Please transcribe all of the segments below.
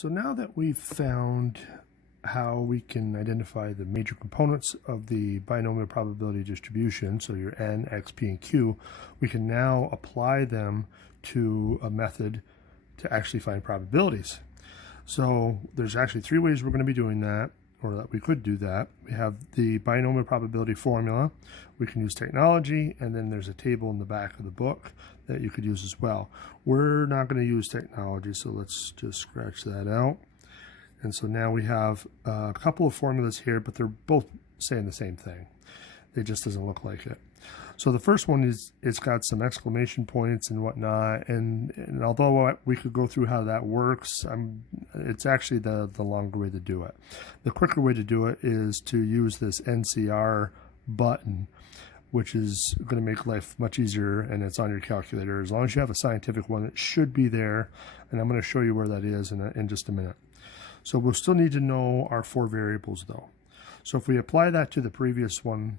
So now that we've found how we can identify the major components of the binomial probability distribution, so your n, x, p, and q, we can now apply them to a method to actually find probabilities. So there's actually three ways we're going to be doing that, or that we could do that. We have the binomial probability formula. We can use technology, and then there's a table in the back of the book that you could use as well. We're not going to use technology, so let's just scratch that out. And so now we have a couple of formulas here, but they're both saying the same thing. It just doesn't look like it. So the first one is, it's got some exclamation points and whatnot, and although we could go through how that works, it's actually the longer way to do it. The quicker way to do it is to use this NCR button, which is going to make life much easier, and it's on your calculator. As long as you have a scientific one, it should be there, and I'm going to show you where that is in just a minute. So we'll still need to know our four variables though. So if we apply that to the previous one,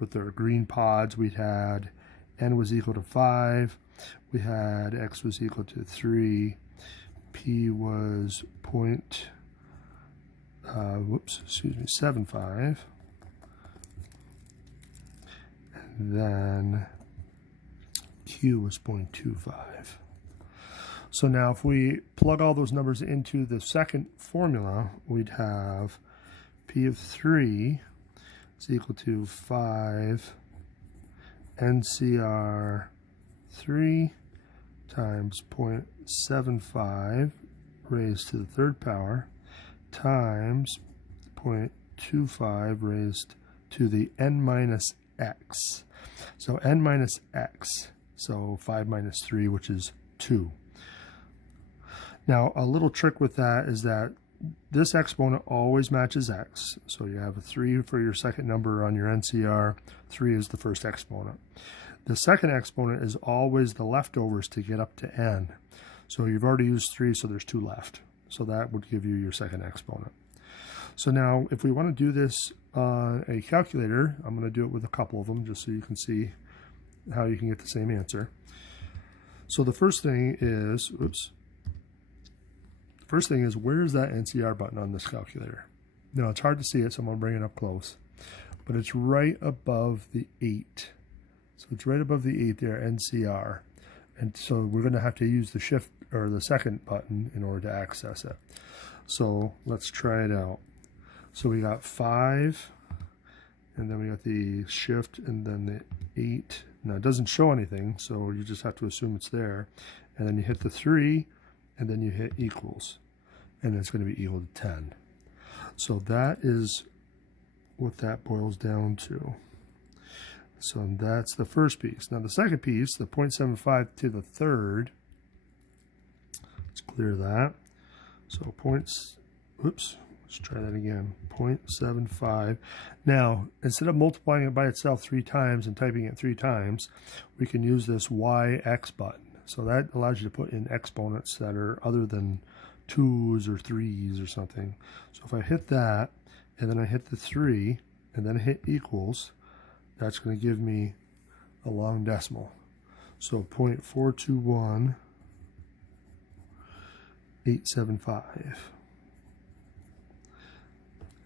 with our green pods, we had n was equal to 5, we had x was equal to 3, p was 0.75, and then q was 0.25. So now if we plug all those numbers into the second formula, we'd have p of 3 is equal to 5 NCR 3 times 0.75 raised to the third power times 0.25 raised to the n minus x. So n minus x, so 5 minus 3, which is 2. Now, a little trick with that is that this exponent always matches x. So you have a 3 for your second number on your NCR. 3 is the first exponent. The second exponent is always the leftovers to get up to n. So you've already used 3, so there's 2 left. So that would give you your second exponent. So now, if we want to do this on a calculator, I'm going to do it with a couple of them just so you can see how you can get the same answer. So the first thing is, first thing is, where's that NCR button on this calculator? Now, it's hard to see it, so I'm going to bring it up close. But it's right above the 8. So it's right above the 8 there, NCR. And so we're going to have to use the shift, or the second button, in order to access it. So let's try it out. So we got 5, and then we got the shift, and then the 8. Now, it doesn't show anything, so you just have to assume it's there. And then you hit the 3, and then you hit equals, and it's going to be equal to 10. So that is what that boils down to. So that's the first piece. Now the second piece, the 0.75 to the third, let's clear that. So let's try that again, 0.75. Now, instead of multiplying it by itself 3 times and typing it 3 times, we can use this YX button. So that allows you to put in exponents that are other than 2s or 3s or something. So if I hit that, and then I hit the 3, and then I hit equals, that's going to give me a long decimal. So 0.421875.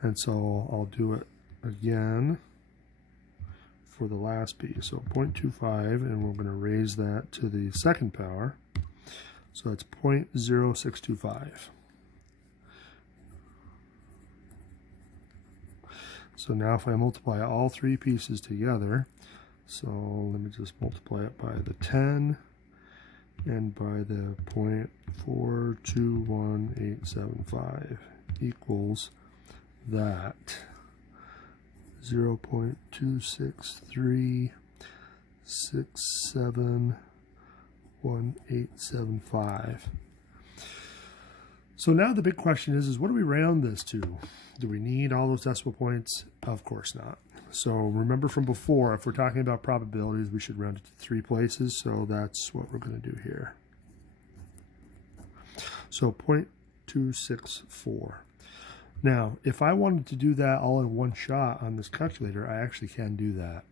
And so I'll do it again for the last piece. So 0.25, and we're going to raise that to the second power. So that's 0.0625. So now if I multiply all 3 pieces together, so let me just multiply it by the 10 and by the 0.421875 equals that 0.263671875. So now the big question is what do we round this to? Do we need all those decimal points? Of course not. So remember from before, if we're talking about probabilities, we should round it to 3 places. So that's what we're going to do here. So 0.264. Now, if I wanted to do that all in one shot on this calculator, I actually can do that.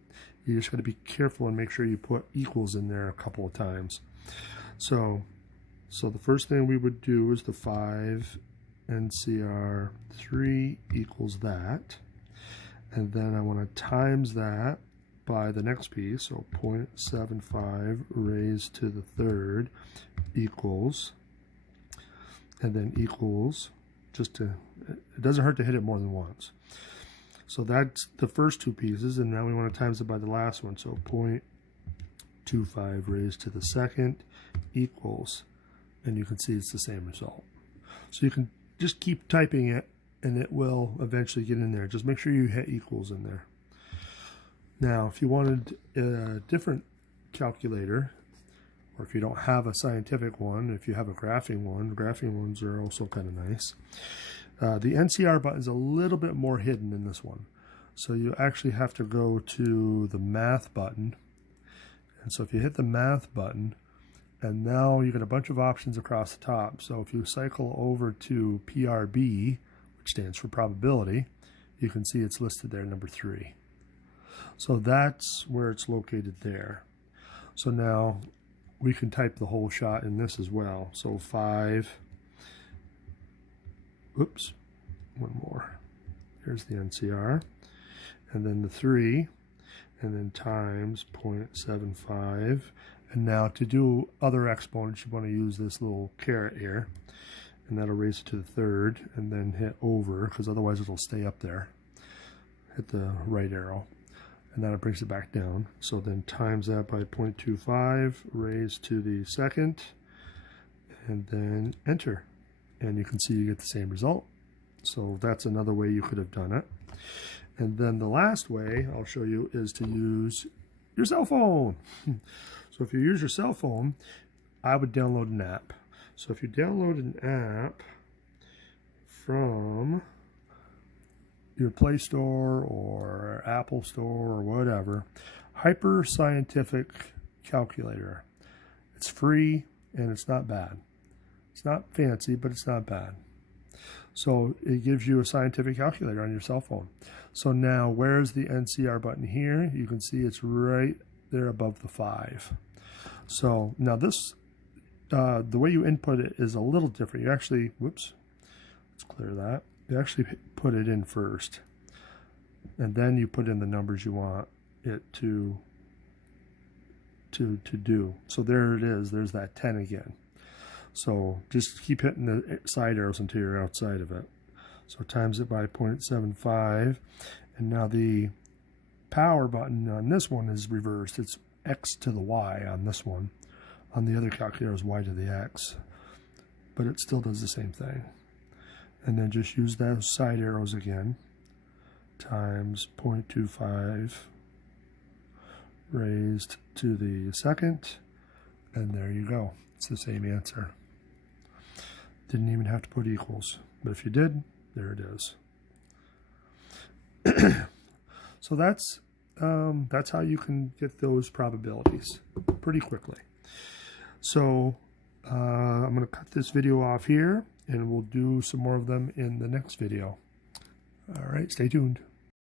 You just got to be careful and make sure you put equals in there a couple of times. So So the first thing we would do is the 5 NCR 3 equals that. And then I want to times that by the next piece, so 0.75 raised to the third equals, and then equals, it doesn't hurt to hit it more than once. So that's the first two pieces, and now we want to times it by the last one, so 0.25 raised to the second equals, and you can see it's the same result. So you can just keep typing it, and it will eventually get in there. Just make sure you hit equals in there. Now, if you wanted a different calculator, or if you don't have a scientific one, if you have a graphing ones are also kind of nice. The NCR button is a little bit more hidden in this one. So you actually have to go to the math button. And so if you hit the math button, and now you get a bunch of options across the top. So if you cycle over to PRB, which stands for probability, you can see it's listed there, number 3. So that's where it's located there. So now we can type the whole shot in this as well. So 5, oops, one more. Here's the NCR, and then the 3, and then times 0.75. And now to do other exponents, you want to use this little caret here, and that'll raise it to the third, and then hit over, because otherwise it'll stay up there. Hit the right arrow, and then it brings it back down. So then times that by 0.25, raised to the second, and then enter. And you can see you get the same result. So that's another way you could have done it. And then the last way I'll show you is to use your cell phone. So if you use your cell phone, I would download an app. So if you download an app from your Play Store or Apple Store or whatever, Hyper Scientific Calculator. It's free and it's not bad. It's not fancy, but it's not bad. So it gives you a scientific calculator on your cell phone. So now where's the NCR button here? You can see it's right there above the 5. So now this, the way you input it is a little different. You actually, whoops, let's clear that. You actually put it in first, and then you put in the numbers you want it to do. So there it is. There's that 10 again. So just keep hitting the side arrows until you're outside of it. So times it by 0.75, and now the power button on this one is reversed. It's X to the Y on this one. On the other calculator is Y to the X, but it still does the same thing. And then just use those side arrows again, times 0.25 raised to the second, and there you go. It's the same answer. Didn't even have to put equals, but if you did, there it is. So that's how you can get those probabilities pretty quickly. So I'm going to cut this video off here, and we'll do some more of them in the next video. All right, stay tuned.